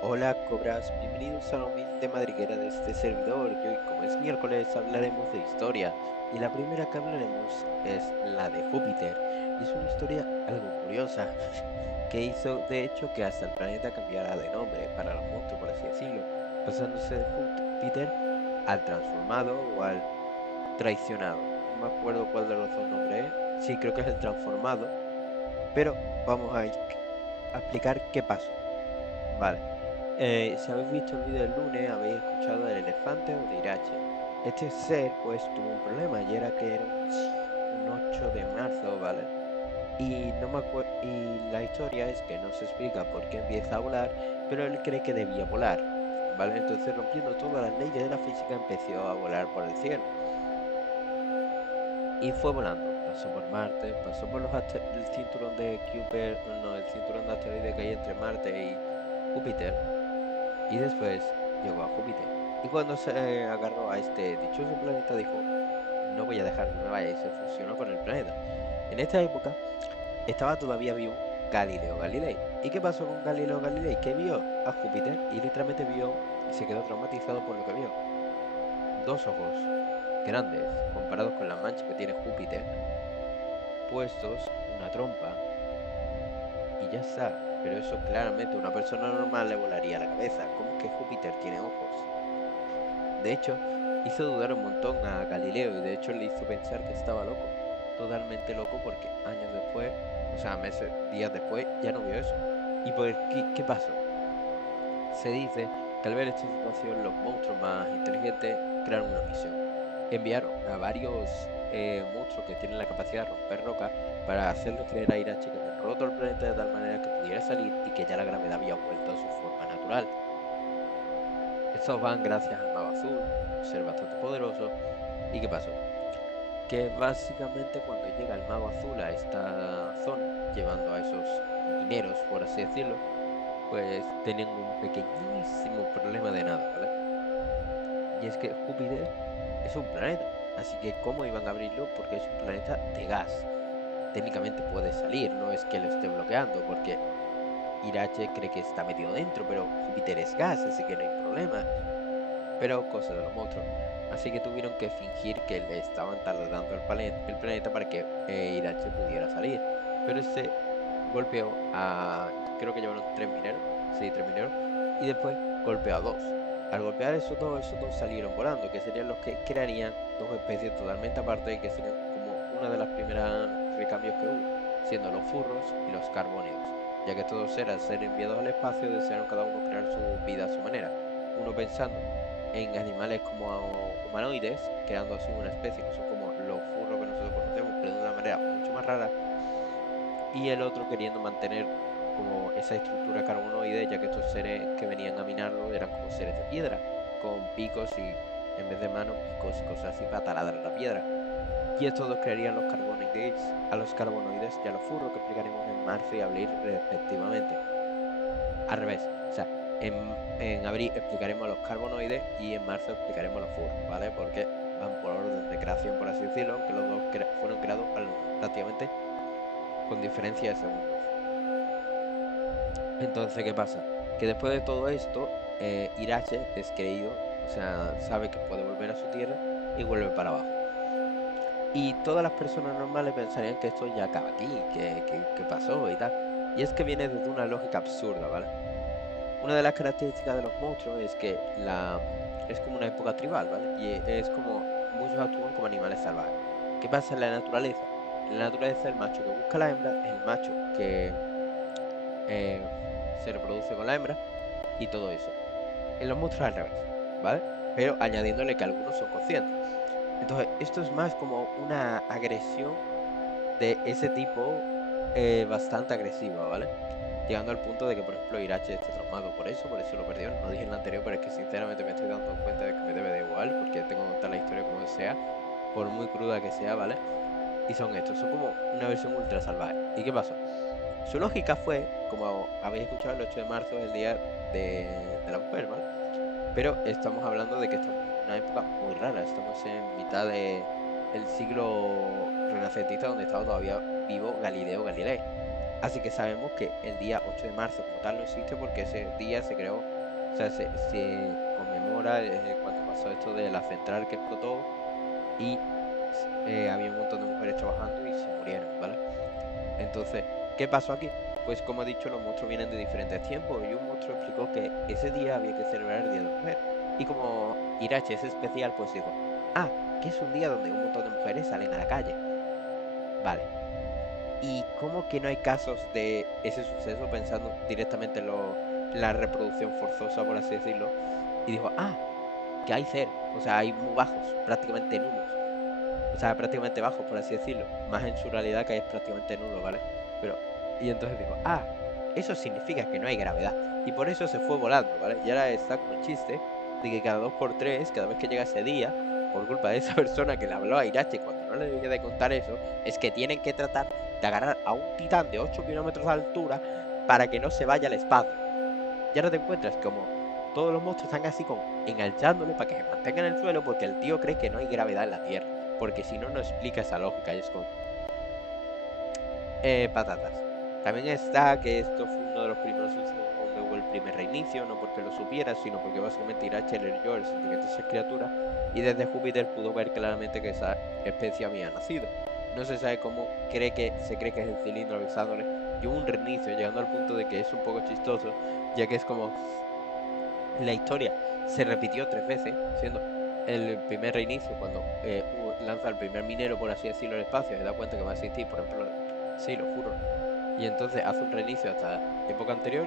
Hola Cobras, bienvenidos a la humilde madriguera de este servidor. Y hoy, como es miércoles, hablaremos de historia. Y la primera que hablaremos es la de Júpiter. Y es una historia algo curiosa, que hizo de hecho que hasta el planeta cambiara de nombre para los monstruos, por así decirlo, pasándose de Júpiter al transformado o al traicionado. No me acuerdo cuál de los dos nombres es. Sí, creo que es el transformado, pero vamos a explicar qué pasó. Vale. Si habéis visto el vídeo del lunes, habéis escuchado del elefante o de Irache. Este ser, pues, tuvo un problema y era que era un 8 de marzo, ¿vale? Y no me y la historia es que no se explica por qué empieza a volar, pero él cree que debía volar, ¿vale? Entonces, rompiendo todas las leyes de la física, empezó a volar por el cielo. Y fue volando, pasó por Marte, pasó por el cinturón de Kuiper, no, el cinturón de asteroides que hay entre Marte y Júpiter. Y después llegó a Júpiter. Y cuando se agarró a este dichoso planeta, dijo, no voy a dejar que me vaya, y se fusionó con el planeta. En esta época estaba todavía vivo Galileo Galilei. ¿Y qué pasó con Galileo Galilei? Que vio a Júpiter y literalmente vio y se quedó traumatizado por lo que vio. Dos ojos grandes comparados con la mancha que tiene Júpiter, puestos una trompa y ya está. Pero eso claramente a una persona normal le volaría la cabeza. ¿Cómo que Júpiter tiene ojos? De hecho, hizo dudar un montón a Galileo y de hecho le hizo pensar que estaba loco, totalmente loco porque años después, o sea, meses, días después, ya no vio eso. ¿Y por qué pasó? Se dice que al ver esta situación los monstruos más inteligentes crearon una misión. Enviaron a varios monstruos que tienen la capacidad de romper rocas para hacerle creer a Irache que habían roto el planeta de tal manera que pudiera salir y que ya la gravedad había vuelto a su forma natural. Estos van gracias al Mago Azul, un ser bastante poderoso. ¿Y qué pasó? Que básicamente cuando llega el Mago Azul a esta zona, llevando a esos mineros, por así decirlo, pues tienen un pequeñísimo problema de nada, ¿vale? Y es que Júpiter es un planeta, así que ¿cómo iban a abrirlo? Porque es un planeta de gas. Técnicamente puede salir, no es que lo esté bloqueando, porque Irache cree que está metido dentro, pero Júpiter es gas, así que no hay problema. Pero cosa de los monstruos. Así que tuvieron que fingir que le estaban taladrando el planeta para que Irache pudiera salir. Pero este golpeó a, creo que llevaron tres mineros, sí, tres mineros, y después golpeó a dos. Al golpear esos dos salieron volando, que serían los que crearían dos especies totalmente aparte y que serían como una de las primeras recambios que hubo, siendo los furros y los carbónidos, ya que todos eran ser enviados al espacio, desearon cada uno crear su vida a su manera, uno pensando en animales como humanoides, creando así una especie que son como los furros que nosotros conocemos, pero de una manera mucho más rara, y el otro queriendo mantener como esa estructura carbonoide, ya que estos seres que venían a minarlo eran como seres de piedra, con picos y en vez de manos, picos y cosas así para taladrar la piedra. Y estos dos crearían los carbonoides y a los furros que explicaremos en marzo y abril respectivamente. Al revés. O sea, en abril explicaremos los carbonoides y en marzo explicaremos los furros, ¿vale? Porque van por orden de creación, por así decirlo, aunque los dos fueron creados prácticamente con diferencia de segundos. Entonces, ¿qué pasa? Que después de todo esto, Irache es creído, o sea, sabe que puede volver a su tierra y vuelve para abajo. Y todas las personas normales pensarían que esto ya acaba aquí, que pasó y tal. Y es que viene desde una lógica absurda, ¿vale? Una de las características de los monstruos es que es como una época tribal, ¿vale? Y es como muchos actúan como animales salvajes. ¿Qué pasa en la naturaleza? En la naturaleza el macho que busca a la hembra es el macho que eh, se reproduce con la hembra y todo eso. En los monstruos al revés, ¿vale? Pero añadiéndole que algunos son conscientes. Entonces, esto es más como una agresión de ese tipo bastante agresiva, ¿vale? Llegando al punto de que, por ejemplo, Irache esté traumado por eso lo perdió. No lo dije en la anterior, pero es que sinceramente me estoy dando cuenta de que me debe de igual, porque tengo que contar la historia como sea, por muy cruda que sea, ¿vale? Y son estos, son como una versión ultra salvaje. ¿Y qué pasó? Su lógica fue, como habéis escuchado, el 8 de marzo es el día de la mujer, ¿vale? Pero estamos hablando de que estamos en una época muy rara, estamos en mitad de el siglo renacentista donde estaba todavía vivo Galileo Galilei. Así que sabemos que el día 8 de marzo como tal no existe porque ese día se creó, o sea, se conmemora cuando pasó esto de la central que explotó y había un montón de mujeres trabajando y se murieron, ¿vale? Entonces, ¿qué pasó aquí? Pues como he dicho, los monstruos vienen de diferentes tiempos y un monstruo explicó que ese día había que celebrar el Día de la Mujer. Y como Irache es especial, pues dijo, ah, que es un día donde un montón de mujeres salen a la calle. Vale. ¿Y cómo que no hay casos de ese suceso pensando directamente en la reproducción forzosa, por así decirlo? Y dijo, ah, que hay cero. O sea, hay muy bajos, prácticamente nulos. O sea, prácticamente bajos, por así decirlo. Más en su realidad que es prácticamente nulo, ¿vale? Pero, y entonces dijo, ah, eso significa que no hay gravedad. Y por eso se fue volando, ¿vale? Y ahora está como el chiste de que cada dos por tres, cada vez que llega ese día, por culpa de esa persona que le habló a Irache cuando no le debía de contar eso, es que tienen que tratar de agarrar a un titán de 8 kilómetros de altura para que no se vaya al espacio. Y ahora te encuentras como todos los monstruos están así con enganchándole para que se mantenga en el suelo porque el tío cree que no hay gravedad en la Tierra. Porque si no, no explica esa lógica. Y es como, patatas. También está que esto fue uno de los primeros sucesos donde hubo el primer reinicio, no porque lo supiera, sino porque básicamente Irache leyó el sentimiento de esas criaturas y desde Júpiter pudo ver claramente que esa especie había nacido. No se sabe cómo se cree que es el cilindro avisándole y hubo un reinicio, llegando al punto de que es un poco chistoso, ya que es como la historia se repitió tres veces, siendo el primer reinicio cuando lanza el primer minero, por así decirlo, al espacio, se da cuenta que va a existir, por ejemplo, sí, los furros, y entonces hace un reinicio hasta época anterior,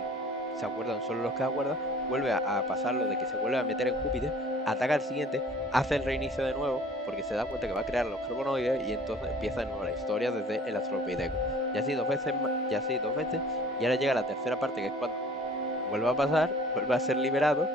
se acuerdan solo los que se acuerdan, vuelve a pasar lo de que se vuelve a meter en Júpiter, ataca al siguiente, hace el reinicio de nuevo, porque se da cuenta que va a crear los carbonoides, y entonces empieza de nuevo la historia desde el Australopithecus. Y así dos veces, y así dos veces, y ahora llega la tercera parte, que es cuando vuelve a pasar, vuelve a ser liberado,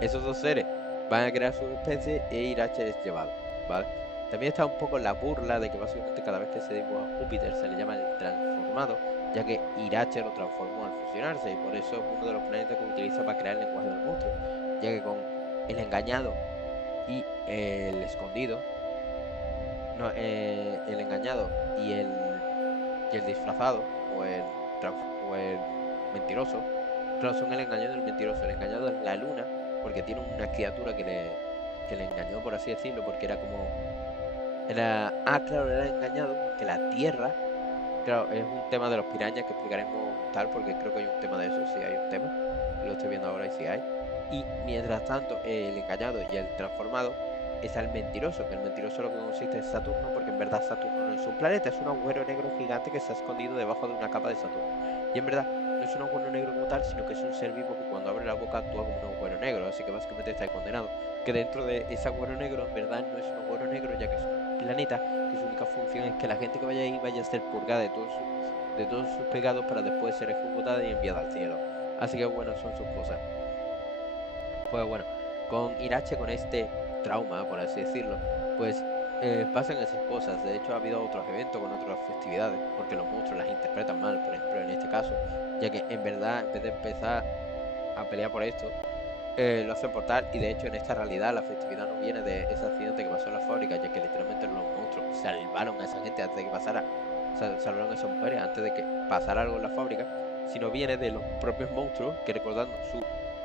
esos dos seres van a crear su especie e Irache es llevado, ¿vale? También está un poco la burla de que básicamente cada vez que se dibuja a Júpiter se le llama el transformado, ya que Irache lo transformó al fusionarse y por eso es uno de los planetas que utiliza para crear el lenguaje de los monstruos, ya que con el engañado y el escondido, no, el engañado y el disfrazado o el mentiroso, claro, son el engañado y el mentiroso. El engañado es la luna, porque tiene una criatura que le engañó, por así decirlo, porque era como... claro, era engañado porque la Tierra, claro, es un tema de los pirañas que explicaremos tal, porque creo que hay un tema de eso, sí hay un tema, lo estoy viendo ahora y sí hay. Y mientras tanto, el engañado y el transformado es el mentiroso, que el mentiroso lo que consiste es Saturno, porque en verdad Saturno no es un planeta, es un agujero negro gigante que se ha escondido debajo de una capa de Saturno. Y en verdad no es un agujero negro como tal, sino que es un ser vivo que cuando abre la boca actúa como un agujero negro, así que básicamente está condenado. Que dentro de ese agujero negro, en verdad no es un agujero negro, ya que es un planeta que su única función es que la gente que vaya ahí vaya a ser purgada de todos sus pecados para después ser ejecutada y enviada al cielo. Así que bueno, son sus cosas. Pues bueno, con Irache, con este trauma, por así decirlo, pues pasan esas cosas. De hecho, ha habido otros eventos con otras festividades, porque los monstruos las interpretan mal, por ejemplo, en este caso, ya que en verdad, en vez de empezar a pelear por esto, lo hacen por tal, y de hecho en esta realidad la festividad no viene de ese accidente que pasó en la fábrica, ya que literalmente los monstruos salvaron a esa gente antes de que pasara, salvaron a esas mujeres antes de que pasara algo en la fábrica, sino viene de los propios monstruos que recordando su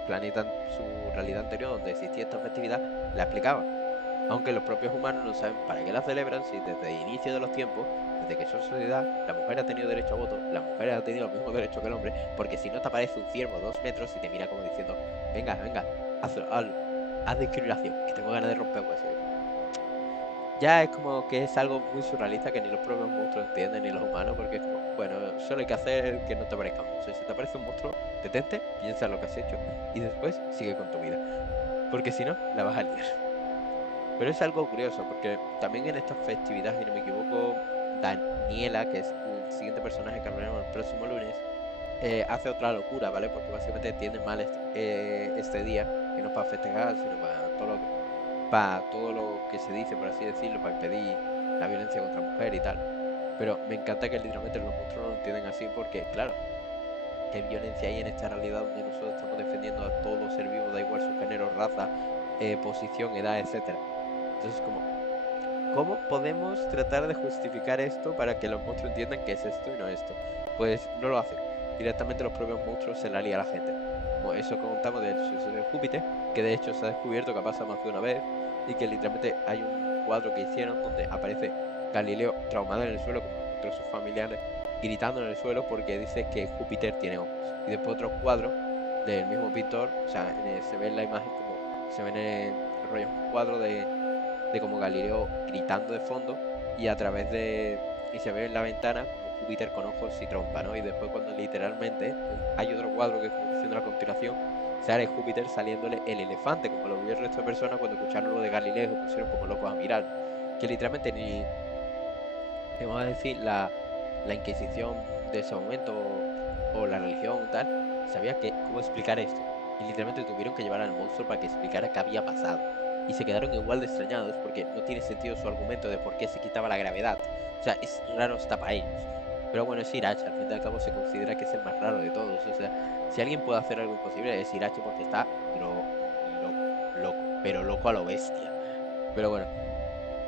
planeta, su realidad anterior donde existía esta festividad, la explicaban. Aunque los propios humanos no saben para qué la celebran si desde el inicio de los tiempos, desde que son sociedad, la mujer ha tenido derecho a voto, la mujer ha tenido los mismos derechos que el hombre, porque si no te aparece un ciervo 2 metros y te mira como diciendo, venga, venga, hazlo, hazlo, haz discriminación, que tengo ganas de romper huesos. Y es como, ya es como que es algo muy surrealista que ni los propios monstruos entienden ni los humanos, porque es como, bueno, solo hay que hacer que no te parezca un monstruo. Y si te aparece un monstruo, detente, piensa en lo que has hecho y después sigue con tu vida, porque si no, la vas a liar. Pero es algo curioso, porque también en esta festividad, si no me equivoco, Daniela, que es el siguiente personaje que hablaremos el próximo lunes, hace otra locura, ¿vale? Porque básicamente entienden mal este día, que no es para festejar, sino para todo lo que se dice, por así decirlo, para impedir la violencia contra la mujer y tal. Pero me encanta que literalmente los monstruos no lo entienden así, porque, claro, ¿qué violencia hay en esta realidad donde nosotros estamos defendiendo a todo ser vivo, da igual su género, raza, posición, edad, etcétera? Entonces, como ¿Cómo podemos tratar de justificar esto para que los monstruos entiendan que es esto y no esto? Pues no lo hacen. Directamente los propios monstruos se la lía a la gente. Como eso contamos del suceso de Júpiter, que de hecho se ha descubierto que ha pasado más de una vez y que literalmente hay un cuadro que hicieron donde aparece Galileo traumado en el suelo, como lo encontró sus familiares, gritando en el suelo porque dice que Júpiter tiene ojos. Y después otro cuadro del mismo pintor, o sea, se ve en la imagen como se ve en el rollo, es un cuadro de como Galileo gritando de fondo y a través de... y se ve en la ventana como Júpiter con ojos y trompa, ¿no? Y después cuando literalmente hay otro cuadro que es como diciendo la continuación, sale Júpiter saliéndole el elefante, como lo vio el resto de personas cuando escucharon lo de Galileo y se pusieron como locos a mirarlo. Que literalmente ni, vamos a decir, la Inquisición de ese momento o la religión o tal, sabía que, cómo explicar esto. Y literalmente tuvieron que llevar al monstruo para que explicara qué había pasado. Y se quedaron igual de extrañados porque no tiene sentido su argumento de por qué se quitaba la gravedad. O sea, es raro hasta para ellos. Pero bueno, es Irache, al fin y al cabo se considera que es el más raro de todos. O sea, si alguien puede hacer algo imposible es Irache porque está loco, pero loco a lo bestia. Pero bueno.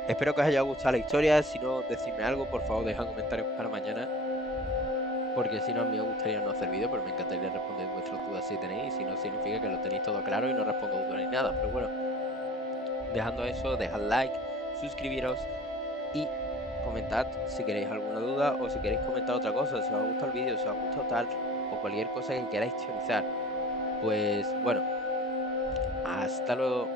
Espero que os haya gustado la historia. Si no, decidme algo, por favor, deja comentarios para mañana. Porque si no, a mí me gustaría no hacer vídeo, pero me encantaría responder vuestras dudas si tenéis. Si no, significa que lo tenéis todo claro y no respondo dudas ni nada. Pero bueno, dejando eso, dejad like, suscribiros y comentad si queréis alguna duda o si queréis comentar otra cosa. Si os ha gustado el vídeo, si os ha gustado tal o cualquier cosa que queráis teorizar. Pues bueno, hasta luego.